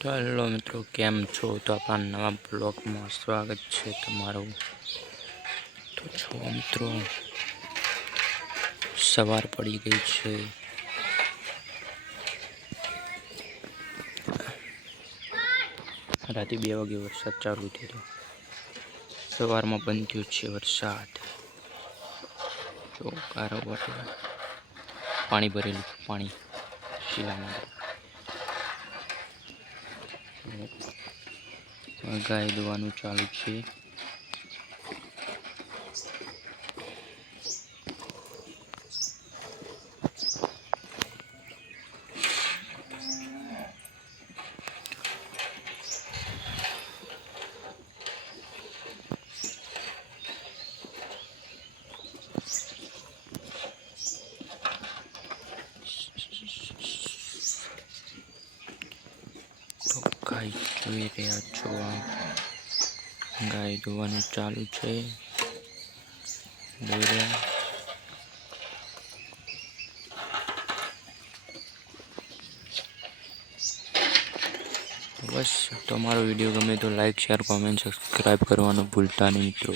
તો હેલો મિત્રો, કેમ છો? તો આપણા નવા બ્લોગમાં સ્વાગત છે તમારું. તો છો મિત્રો, સવાર પડી ગઈ છે. રાતે 2 વાગે વરસાદ ચાલુ થયો. સવારમાં બંધ થયો છે વરસાદ. જો કારોબાર પાણી ભરેલું, પાણી શિલામાં ગાય દોવાનું ચાલુ છે. તો ગાય જોઈ રહ્યા છો, ગાય દોવાનું ચાલુ છે. દોઈ રહ્યા. બસ, તમારો વિડીયો ગમે તો લાઈક, શેર, કોમેન્ટ, સબસ્ક્રાઈબ કરવાનું ભૂલતા નહીં મિત્રો.